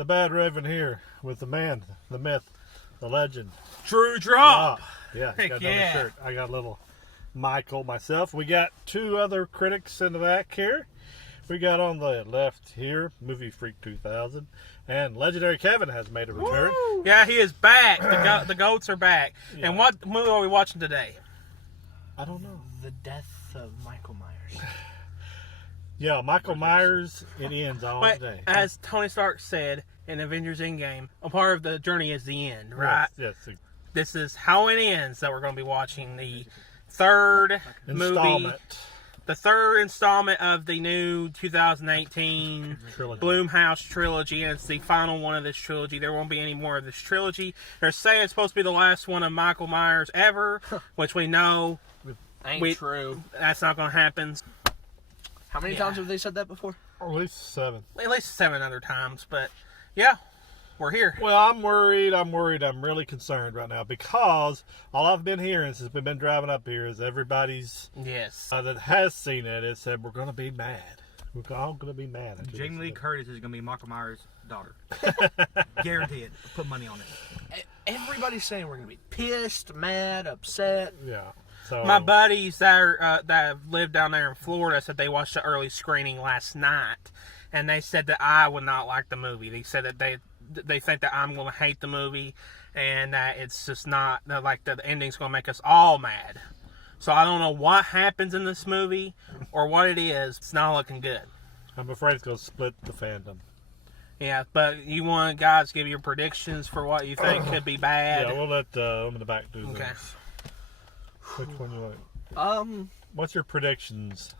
the Badraven here with the man, the myth, the legend. True drop. Yeah, Heck got another yeah. shirt. I got a little Michael myself. We got two other critics in the back here. We got on the left here, Movie Freak 2000, and Legendary Kevin has made a return. Woo! Yeah, he is back. The goats are back. Yeah. And what movie are we watching today? I don't know. The death of Michael Myers. Yeah, Michael Myers, it ends all But day. as Tony Stark said in Avengers Endgame, a part of the journey is the end, right? Yes. This is how it ends that we're going to be watching the third Installment. movie. The third installment of the new 2018 Trilogy. Bloomhouse trilogy, and it's the final one of this trilogy. There won't be any more of this trilogy. They're saying it's supposed to be the last one of Michael Myers ever, which we know Ain't true. that's not going to happen. How many times have they said that before? At least 7. At least 7 other times, but yeah, we're here. Well, I'm worried. I'm really concerned right now because all I've been hearing since we've been driving up here is everybody's Yes. that has seen it has said we're going to be mad. We're all going to be mad. At Jamie Lee Curtis is going to be Michael Myers' daughter. Guaranteed. Put money on it. Everybody's saying we're going to be pissed, mad, upset. Yeah. So My buddies that live down there in Florida said they watched the early screening last night, and they said that I would not like the movie. They said that they think that I'm going to hate the movie, and that it's just not like the ending's going to make us all mad. So I don't know what happens in this movie or what it is. It's not looking good. I'm afraid it's going to split the fandom. Yeah, but you want guys to give your predictions for what you think could be bad? Yeah, we'll let them in the back do Okay. this. Which one you want? What's your predictions?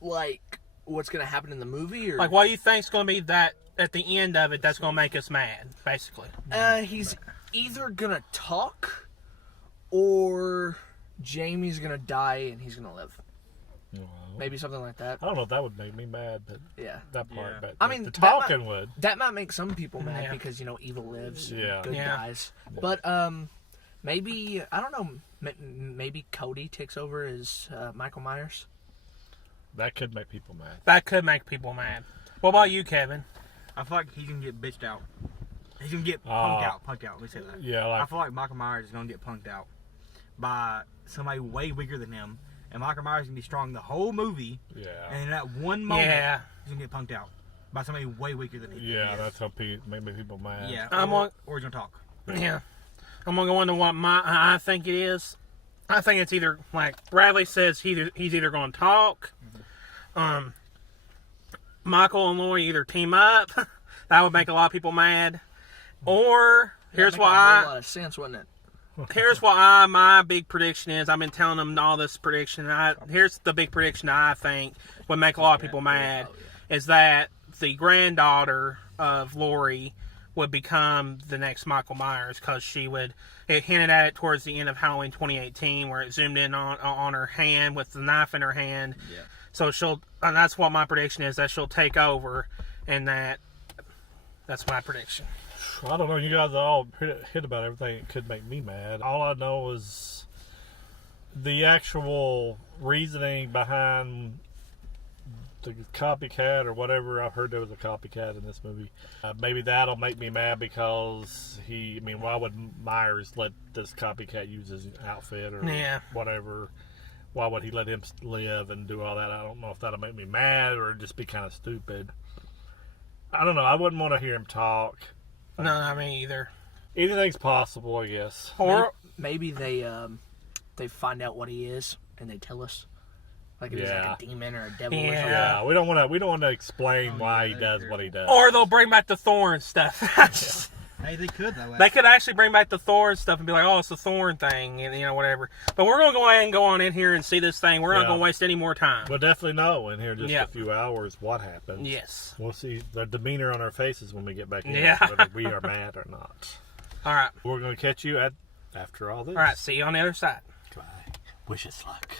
Like what's going to happen in the movie, or Like, what do you think's going to be that at the end of it that's going to make us mad, basically? he's either going to talk, or Jamie's going to die and he's going to live. Well, Maybe something like that. I don't know if that would make me mad, but Yeah. that part. Yeah. But I mean, the that talking would. That might make some people mad Yeah. because, evil lives, Yeah. good Yeah. dies. But maybe, I don't know, maybe Cody takes over as Michael Myers. That could make people mad. That could make people mad. What about you, Kevin? I feel like he's going to get bitched out. He's going to get punked out. Let me say that. Yeah, I like feel like Michael Myers is going to get punked out by somebody way weaker than him. And Michael Myers is going to be strong the whole movie. yeah, And in that one moment, Yeah. he's going to get punked out by somebody way weaker than him. yeah. That's how make people mad. Yeah. I'm or, on- or he's going to talk. Yeah. I'm going to go into what I think it is. I think it's either, like Bradley says, he's either going to talk. Michael and Lori either team up. That would make a lot of people mad. Or, here's That'd make a whole lot of sense, wouldn't it? my big prediction is. I've been telling them all this prediction. Here's the big prediction that I think would make a lot of people mad. Is that the granddaughter of Lori would become the next Michael Myers, because it hinted at it towards the end of Halloween 2018, where it zoomed in on her hand with the knife in her hand. Yeah. So and that's what my prediction is, that she'll take over, and that's my prediction. I don't know. You guys all hit about everything. It could make me mad. All I know is the actual reasoning behind the copycat or whatever. I've heard there was a copycat in this movie. Maybe that'll make me mad because why would Myers let this copycat use his outfit or whatever? Why would he let him live and do all that? I don't know if that'll make me mad or just be kind of stupid. I don't know. I wouldn't want to hear him talk. No, not me either. Anything's possible, I guess. Or Maybe they find out what he is and they tell us, like if he's like a demon or a devil or something. Yeah, we don't want to explain why he does what he does. Or they'll bring back the Thorn stuff. Hey, they could, though. They could actually bring back the Thorn stuff and be like, oh, it's the Thorn thing, and whatever. But we're going to go ahead and go on in here and see this thing. We're not going to waste any more time. We'll definitely know in here in just a few hours what happens. Yes. We'll see the demeanor on our faces when we get back in. Yeah. Whether we are mad or not. All right. We're going to catch you after all this. All right, see you on the other side. Try. Wish us luck.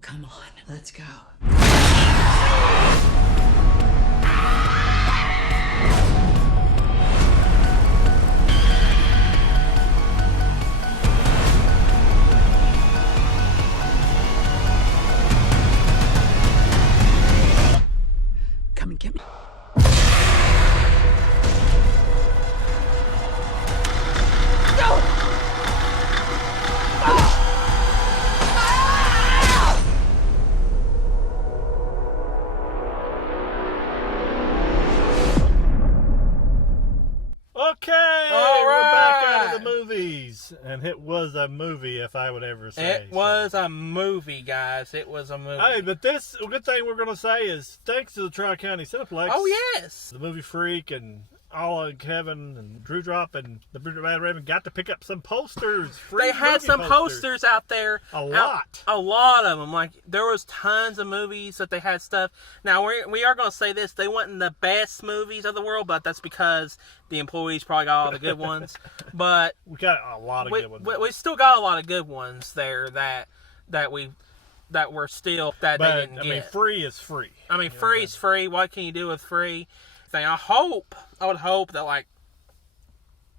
Come on, let's go. Come and get me. Okay, All we're back right. out of the movies, and it was a movie, if I would ever say. It was a movie, guys. It was a movie. Hey, but this a good thing we're gonna say is thanks to the Tri-County Cineplex. Oh, yes. The Movie Freak and all of Kevin and Drew Drop and the Badraven got to pick up some posters. Free They had movie some posters out there. A lot. A lot of them. Like, there was tons of movies that they had stuff. Now, we are going to say this. They weren't the best movies of the world, but that's because the employees probably got all the good ones. But We got a lot of good ones. we still got a lot of good ones there that were still that they But didn't I get. mean, free is free. I mean, free is free. What can you do with free? I would hope that, like,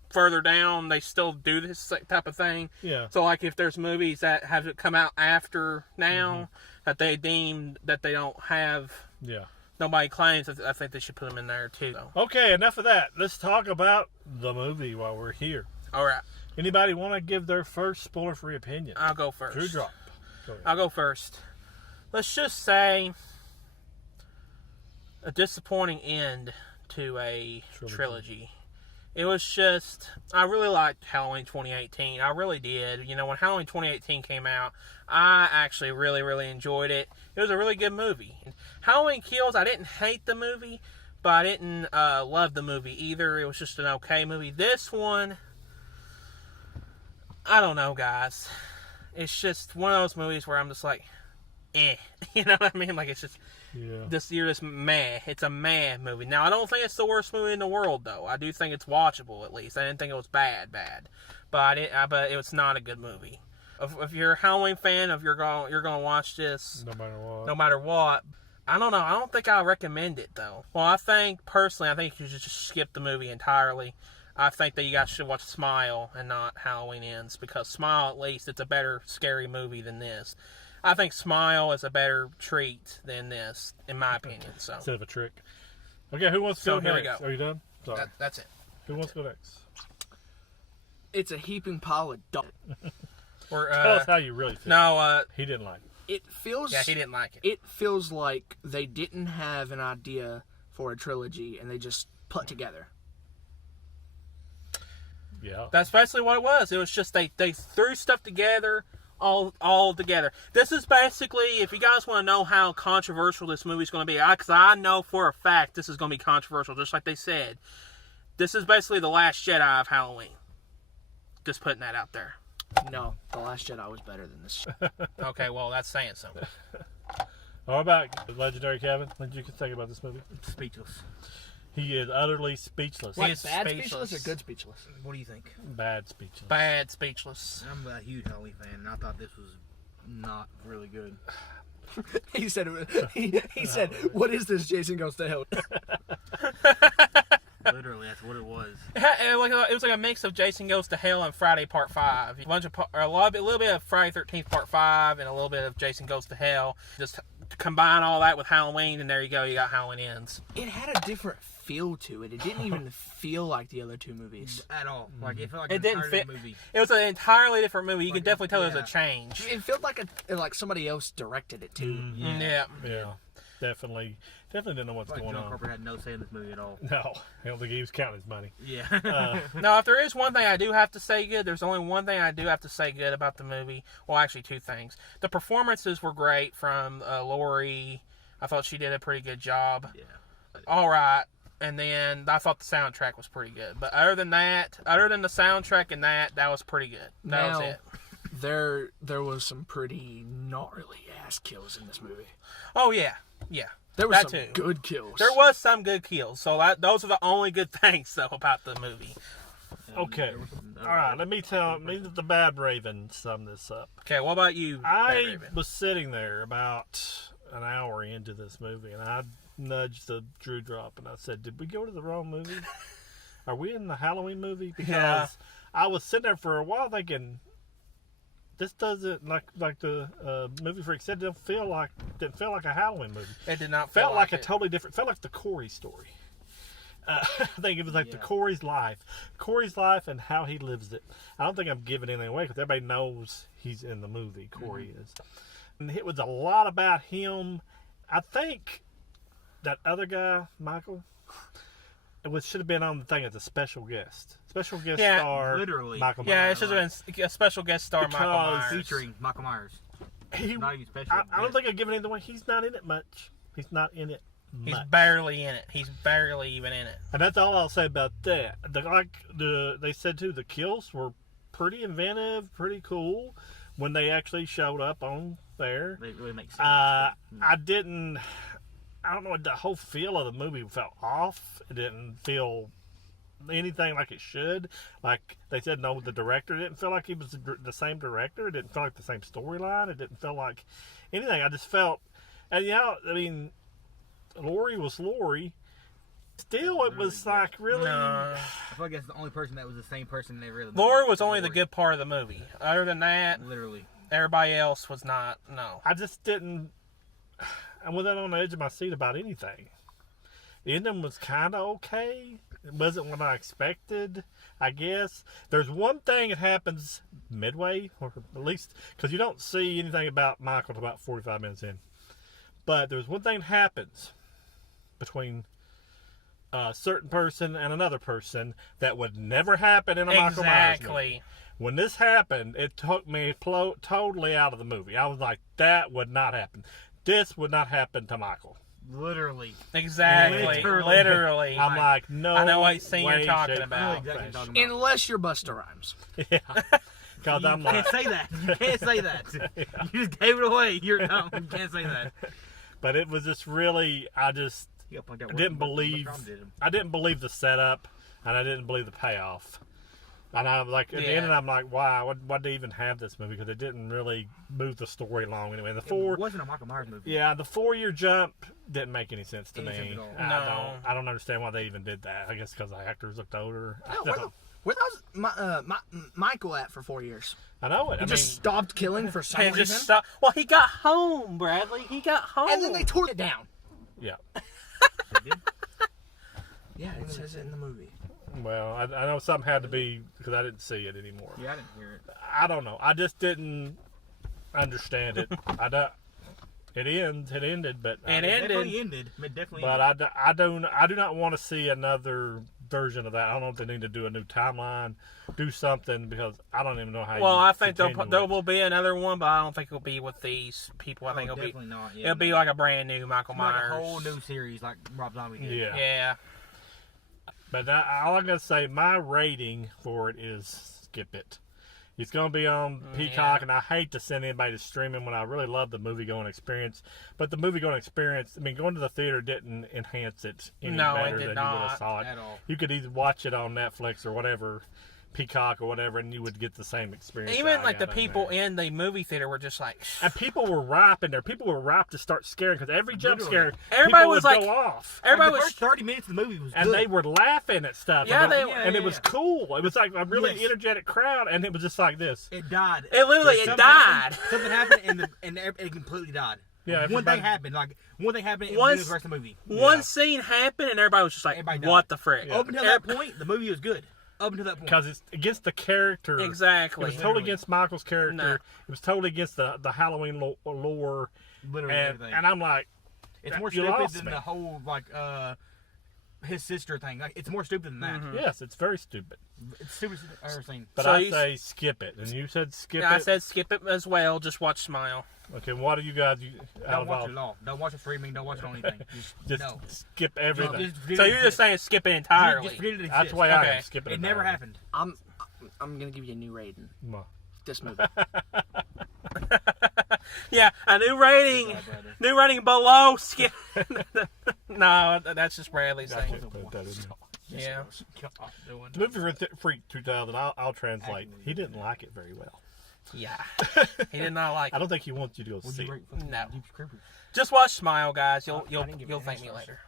further down they still do this type of thing. Yeah. So, like, if there's movies that have come out after now that they deem that they don't have, Yeah. nobody claims, I think they should put them in there too. Okay, enough of that. Let's talk about the movie while we're here. All right, Anybody want to give their first spoiler-free opinion? I'll go first. Drew Drop. Go ahead. I'll go first. Let's just say a disappointing end to a trilogy. It was just, I really liked Halloween 2018. I really did. You know, when Halloween 2018 came out, I actually really, really enjoyed it. It was a really good movie. Halloween Kills, I didn't hate the movie, but I didn't love the movie either. It was just an okay movie. This one, I don't know, guys. It's just one of those movies where I'm just like, eh. You know what I mean? Like, it's just, you're just meh. It's a meh movie. Now, I don't think it's the worst movie in the world, though. I do think it's watchable, at least. I didn't think it was bad. But but it was not a good movie. If you're a Halloween fan, if you're gonna watch this, no matter what, I don't know. I don't think I'll recommend it, though. Well, personally, I think you should just skip the movie entirely. I think that you guys should watch Smile and not Halloween Ends, because Smile, at least, it's a better scary movie than this. I think Smile is a better treat than this, in my opinion. So Instead of a trick. Okay, who wants to go here we next? go. Are you done? Sorry. that's it. Who wants to go next? It's a heaping pile of dog. Or, Tell us how you really feel. no, He didn't like it. It feels. yeah, he didn't like it. It feels like they didn't have an idea for a trilogy and they just put together. Yeah. That's basically what it was. It was just they threw stuff together, all together. This is basically, if you guys want to know how controversial this movie's going to be, because I know for a fact this is going to be controversial, just like they said. This is basically the Last Jedi of Halloween. Just putting that out there. No, The Last Jedi was better than this. Okay, well, that's saying something. What about legendary Kevin? What did you think about this movie? Speechless. He is utterly speechless. He Like is bad speechless. speechless or good speechless? What do you think? Bad speechless. Bad speechless. I'm a huge Halloween fan, and I thought this was not really good. He said, he said, what is this, Jason Goes to Hell? Literally, that's what it was. It was like a mix of Jason Goes to Hell and Friday Part 5. A little bit of Friday 13th Part 5 and a little bit of Jason Goes to Hell. Just combine all that with Halloween, and there you go. You got Halloween Ends. It had a different feel to it. It didn't even feel like the other two movies. At all. Like, it felt like It an didn't entirely fit. movie. It was an entirely different movie. You could definitely tell there was yeah. a change. It felt like somebody else directed it too. Yeah. Yeah. Definitely didn't know what's Like going John on. Carpenter had no say in this movie at all. No, I don't think he was counting his money. Yeah. Now, if there is one thing I do have to say good, there's only one thing I do have to say good about the movie. Well, actually, two things. The performances were great from Lori. I thought she did a pretty good job. Yeah. All right. And then I thought the soundtrack was pretty good. But other than the soundtrack and that was pretty good. That was it. There was some pretty gnarly ass kills in this movie. Oh, yeah. Yeah. There were That some too. good kills. There was some good kills, so those are the only good things though about the movie. Okay. All right. Let me the Badraven sum this up. Okay, what about you? I Badraven? was sitting there about an hour into this movie, and I nudged the Drew drop, and I said, "Did we go to the wrong movie? Are we in the Halloween movie?" Because Yeah. I was sitting there for a while thinking, this doesn't like the movie freak said. Didn't feel like a Halloween movie. It did not Felt feel like a it. totally different. Felt like the Corey story. I think it was like the Corey's life and how he lives it. I don't think I'm giving anything away because everybody knows he's in the movie. Corey is, and it was a lot about him. I think that other guy, Michael, should have been on the thing as a special guest. Special guest star, literally. Michael Yeah, Myers. it should have been a special guest star, Michael Because Myers. Featuring Michael Myers. He, Not even special. I don't think I've given anything away. He's not in it much. He's not in it much. He's barely in it. He's barely even in it. And that's all I'll say about that. They said too, the kills were pretty inventive, pretty cool when they actually showed up on there. They really make sense. I don't know, the whole feel of the movie felt off. It didn't feel anything like it should. Like they said, no, the director didn't feel like he was the same director. It didn't feel like the same storyline. It didn't feel like anything. I just felt, and I mean, Laurie was Laurie. Still, it was like really. No. I feel like that's the only person that was the same person they really. Laurie was only the good part of the movie. Other than that, Literally. everybody else was not. No. I just didn't. I wasn't on the edge of my seat about anything. The ending was kind of okay. It wasn't what I expected, I guess. There's one thing that happens midway, or at least, because you don't see anything about Michael until about 45 minutes in. But there's one thing that happens between a certain person and another person that would never happen in a Michael Myers movie. Exactly. When this happened, it took me totally out of the movie. I was like, that would not happen. This would not happen to Michael. Literally. Exactly. Literally. I'm like, no. I know what scene you're way, talking shape, about. I know exactly what you're talking about. Unless you're Busta Rhymes. Yeah. Because I'm You like, can't say that. You can't say that. You just gave it away. You're dumb. You can't say that. but it was just really, I just You got pointed out I what- didn't what believe, Trump did him. I didn't believe the setup, and I didn't believe the payoff. And I was like, at the end, I'm like, why did they even have this movie? Because it didn't really move the story along anyway. It wasn't a Michael Myers movie. Yeah, the 4-year jump didn't make any sense to Any me. sense at all. I don't understand why they even did that. I guess because the actors looked older. Where was Michael at for 4 years? I know it. He I just mean, stopped killing for some And reason. just stop. Well, he got home, Bradley. He got home. And then they tore it down. yeah. They did. Yeah, it says it in the movie. Well, I know something had to be because I didn't see it anymore. Yeah, I didn't hear it. I don't know. I just didn't understand it. I don't. It ended, but It It ended. definitely ended. It definitely but ended. I do not want to see another version of that. I don't know if they need to do a new timeline, do something because I don't even know how. Well, you I think continue there it. will be another one, but I don't think it'll be with these people. I think Oh, it'll be definitely not. Yeah, it'll be like a brand new Michael like Myers. a whole new series, like Rob Zombie did. Yeah. Yeah. But all I'm gonna say, my rating for it is skip it. It's gonna be on Peacock, and I hate to send anybody to streaming when I really love the movie going experience. But the movie going experience, I mean, going to the theater didn't enhance it any No, it better did than you would not have saw it. at all. You could either watch it on Netflix or whatever, Peacock or whatever, and you would get the same experience. Even I like the got in people there. in the movie theater were just like, And people were ripe in there. People were ripe to start scaring because every jump Literally. scare, Everybody people was would like- go off. everybody Like, the was. first 30 minutes of the movie was And good. they were laughing at stuff. Yeah, and, they- and it was cool. It was like a really Yes. energetic crowd, and it was just like this. It died. It literally- it Something died. happened- Something happened, and it completely died. Yeah, One everybody- thing happened. It Once- was the rest of the movie. One scene happened, and everybody was just like, Everybody died. "What the frick?" Yeah. Up until that point, the movie was good. Up until that point. Because it's against the character. Exactly. It was totally against Michael's character. No. It was totally against the Halloween lore. Literally And, everything. and I'm like, It's more you stupid lost than me. the whole his sister thing. Like, it's more stupid than that. yes, it's very stupid. It's stupidest I've ever seen. But So I you- say skip it. And you said skip I it? said skip it as well. Just watch Smile. Okay, what do you guys out Don't of watch all? it at all. Don't watch it streaming. Don't watch it on anything. Just no. skip everything. Just forget So it you're just exists. saying skip it entirely. Just forget it exists. That's the way I Okay. am. Skip it. It never entirely. happened. I'm gonna give you a new rating. Come on. This movie. Yeah, a new rating. New rating below skin. No, that's just Bradley I saying. can't put that in there. Yeah. The movie Freak 2000, I'll translate. He didn't like it very well. Yeah. He did not like I it. don't think he wants you to go see it. No. Just watch Smile, guys. You'll thank me later.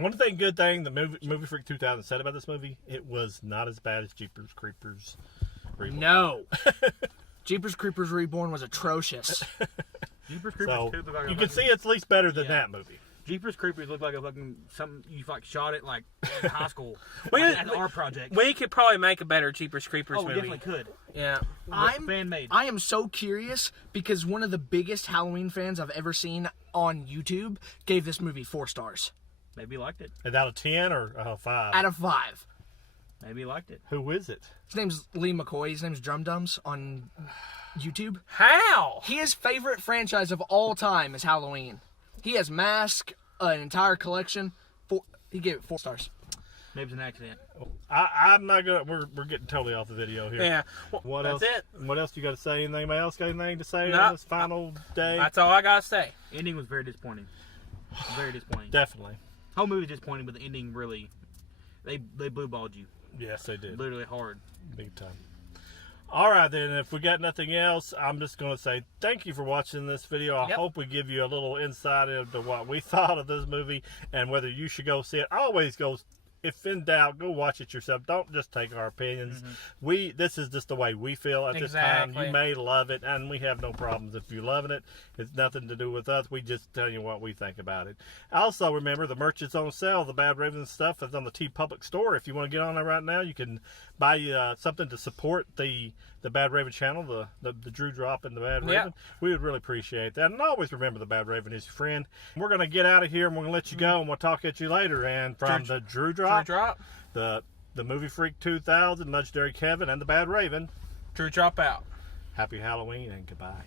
One good thing the movie Freak 2000 said about this movie, it was not as bad as Jeepers Creepers Reborn. No. Jeepers Creepers Reborn was atrocious. Jeepers Creepers So could look like you can see it's at least better than that movie. Jeepers Creepers look like a fucking something you like shot it like in high school. We- Like an art project. We could probably make a better Jeepers Creepers Oh, we movie. definitely could. Yeah. Fan made. I am so curious because one of the biggest Halloween fans I've ever seen on YouTube gave this movie 4 stars Maybe he liked it. And out of 10 or 5? out of 5. Maybe he liked it. Who is it? His name's Lee McCoy. His name's Drum Dums on YouTube. How? His favorite franchise of all time is Halloween. He has Mask, an entire collection. He gave it 4 stars. Maybe it's an accident. I'm not gonna. We're getting totally off the video here. Yeah. What That's else? it. What else you got to say? Anything else? Got anything to say No. on this final day? That's all I gotta say. Ending was very disappointing. Very disappointing. Definitely. Whole movie was disappointing, but the ending really, they blue balled you Yes, they did. literally hard. Big time. All right, then. If we got nothing else, I'm just going to say thank you for watching this video. I Yep. hope we give you a little insight into what we thought of this movie and whether you should go see it. Always go. If in doubt, go watch it yourself. Don't just take our opinions. This is just the way we feel at this time. Exactly. You may love it, and we have no problems if you're loving it. It's nothing to do with us. We just tell you what we think about it. Also, remember the merch is on sale. The Bad Raven stuff is on the T Public store. If you want to get on there right now, you can buy something to support the Bad Raven channel, the Drew Drop and the Bad Raven. Yeah. We would really appreciate that. And always remember the Bad Raven is your friend. We're going to get out of here, and we're going to let you go, and we'll talk at you later. And from the Drew Drop, the Movie Freak 2000, Legendary Kevin, and the Bad Raven, Drew Drop out. happy Halloween and goodbye.